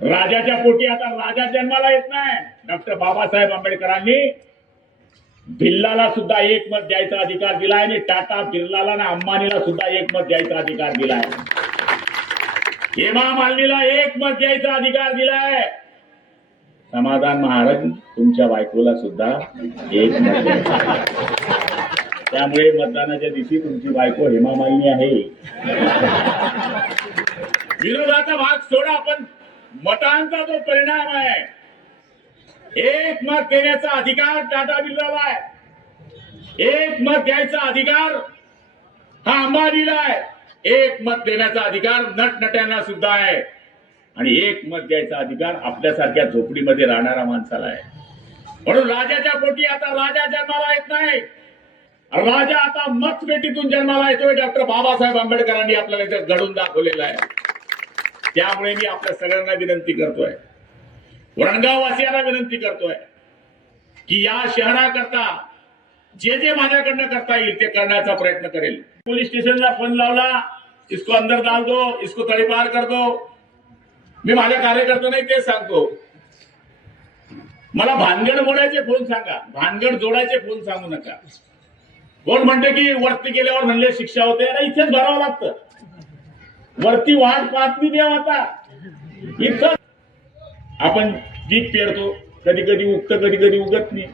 राजाच्या पोटी आता राजा जन्माला येत नाही। डॉक्टर बाबासाहेब आंबेडकरांनी भिल्लाला सुद्धा एक मत द्यायचा अधिकार दिलाय आणि टाटा बिर्लाला आणि अंबानीला सुद्धा एक मत द्यायचा अधिकार दिलाय। हेमा मालिनीला एक मत द्यायचा अधिकार दिलाय। समाधान महाराज तुमच्या बायकोला सुद्धा एक मत द्यायचं। त्यामुळे मतदानाच्या दिवशी तुमची बायको हेमा मालिनी आहे। विरोधाचा भाग सोडा, पण मतांचा जो परिणाम आहे, एक मत देण्याचा अधिकार टाटा बिर्लाला आहे, एक मत द्यायचा अधिकार हा अंबानीला आहे, एक मत देण्याचा अधिकार नटनट्यांना सुद्धा आहे आणि एक मत द्यायचा अधिकार आपल्यासारख्या झोपडीमध्ये राहणाऱ्या माणसाला आहे। म्हणून राजाच्या पोटी आता राजा जन्माला येत नाही, राजा आता मतपेटीतून जन्माला येतोय। डॉक्टर बाबासाहेब आंबेडकरांनी आपल्याला इथे घडून दाखवलेलं आहे। त्यामुळे मी आपल्या सगळ्यांना विनंती करतोय, वरणगाव वासियांना विनंती करतोय की या शहराकरता जे जे माझ्याकडनं करता येईल ते करण्याचा प्रयत्न करेल। पोलीस स्टेशनला फोन लावला, इसको अंदर डाल दो, इसको तडीपार कर दो। मी माझ्या कार्यकर्त्यांना ते सांगतो, मला भानगड मोडायचे फोन सांगा, भानगड जोडायचे फोन सांगू नका। कोण म्हणते की वरती गेल्यावर म्हणले शिक्षा होते, अरे इथेच भरावं लागतं, वरती वाट पाहत नाही देव। आता इथं आपण पीक पेरतो, कधी कधी उगतं, कधी कधी उगत नाही,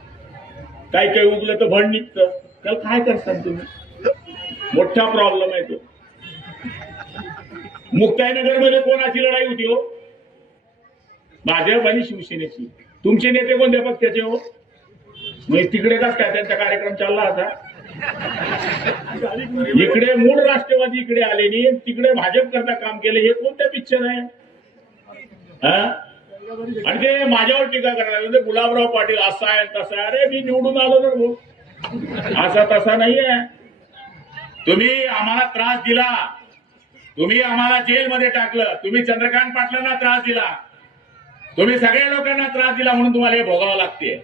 काही काही उगलं तर भड निघतं, त्याला काय करतात तुम्ही? मोठा प्रॉब्लेम आहे तो। मुक्ताईनगर मध्ये कोणाची लढाई होती हो? भाजप आणि शिवसेनेची। तुमचे नेते कोणत्या पक्षाचे हो? मग तिकडे का काय त्यांचा कार्यक्रम चालला होता? इकडे मूळ राष्ट्रवादी इकडे आले नाही, तिकडे भाजप करता काम केले, हे कोणत्या पिक्चर आहे? आणि ते माझ्यावर टीका करायला म्हणजे गुलाबराव पाटील असा आहे तसा आहे। अरे मी निवडून आलो ना भाऊ, असा तसा नाहीये। तुम्ही आम्हाला त्रास दिला, तुम्ही आम्हाला जेलमध्ये टाकलं, तुम्ही चंद्रकांत पाटलांना त्रास दिला, तुम्ही सगळ्या लोकांना त्रास दिला, म्हणून तुम्हाला हे भोगावं लागते।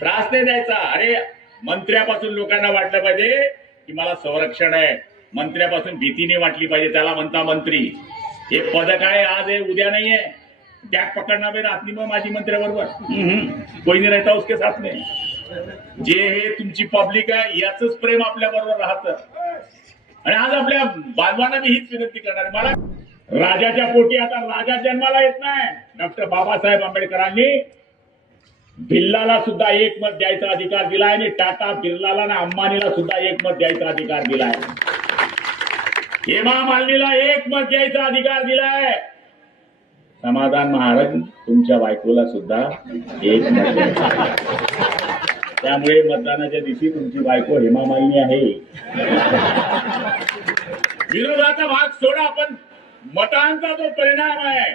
त्रास नाही द्यायचा। अरे मंत्र्यापासून लोकांना वाटलं पाहिजे की मला संरक्षण आहे, मंत्र्यापासून भीती नाही वाटली पाहिजे, त्याला म्हणता मंत्री। हे पद काय आज आहे उद्या नाहीये। टॅग पकडना में रात में माझी मंत्र्याबरोबर कोई नहीं रहता उसके साथ में। जे हे तुमची पब्लिक आहे याचंच प्रेम आपल्या बरोबर राहतं। आणि आज आपल्या बांधवांना मी हीच विनंती करणार, मला राजाच्या पोटी आता राजा जन्माला येत नाही। डॉक्टर बाबासाहेब आंबेडकरांनी भिल्लाला सुद्धा एक मत द्यायचा अधिकार दिलाय आणि टाटा बिर्लाला आणि अंबानीला सुद्धा एक मत द्यायचा अधिकार दिलाय। हेमा मालिनीला एक मत द्यायचा अधिकार दिलाय। समाधान महाराज तुमच्या बायकोला सुद्धा एक मत द्यायचं। त्यामुळे मतदानाच्या दिवशी तुमची बायको हेमा मालिनी आहे। विरोधाचा भाग सोडा, पण मतांचा जो परिणाम आहे,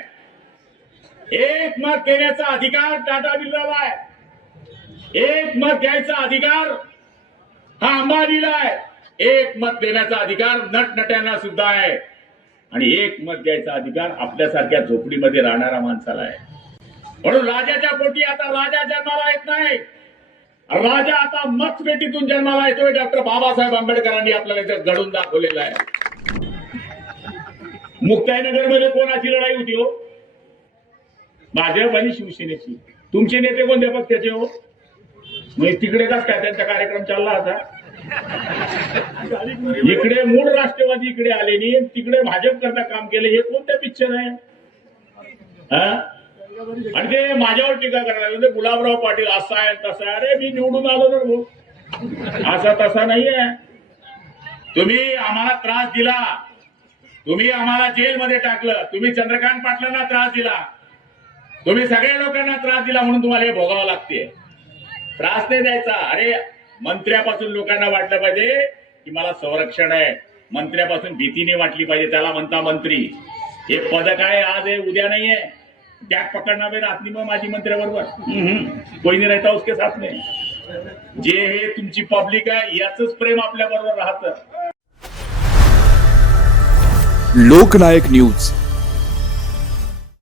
एक मत देण्याचा अधिकार टाटा बिर्लाला आहे, एक मत द्यायचा अधिकार हा अंबानीला आहे, एक मत देण्याचा अधिकार नटनट्यांना सुद्धा आहे आणि एक मत द्यायचा अधिकार आपल्यासारख्या झोपडीमध्ये राहणाऱ्या माणसाला आहे। म्हणून राजाच्या पोटी आता राजा जन्माला येत नाही, राजा आता मतपेटीतून जन्माला येतोय। डॉक्टर बाबासाहेब आंबेडकरांनी आपल्याला इथे घडून दाखवलेलं आहे। मुक्ताईनगर मध्ये कोणाची लढाई होती हो? भाजप आणि शिवसेनेची। तुमचे नेते कोणत्या पक्षाचे हो? मग तिकडे का काय त्यांचा कार्यक्रम चालला होता? इकडे मूळ राष्ट्रवादी इकडे आले नाही, तिकडे भाजप करता काम केले, हे कोणत्या पिक्चर आहे? आणि ते माझ्यावर टीका करायला म्हणजे गुलाबराव पाटील असा आहे तसा आहे। अरे मी निवडून आलो ना भाऊ, असा तसा नाहीये। तुम्ही आम्हाला त्रास दिला, तुम्ही आम्हाला जेलमध्ये टाकलं, तुम्ही चंद्रकांत पाटलांना त्रास दिला, तुम्ही सगळ्या लोकांना त्रास दिला, म्हणून तुम्हाला हे भोगावं लागते। त्रास नाही द्यायचा। अरे मंत्र्यापासून लोकांना वाटलं पाहिजे की मला संरक्षण आहे, मंत्र्यापासून भीती नाही वाटली पाहिजे, त्याला म्हणता मंत्री। हे पद काय आज आहे उद्या नाहीये। टॅग पकडना में रात में माझी मंत्र्याबरोबर कोई नहीं रहता उसके साथ में। जे हे तुमची पब्लिक आहे याचंच प्रेम आपल्या बरोबर राहतं। लोकनायक न्यूज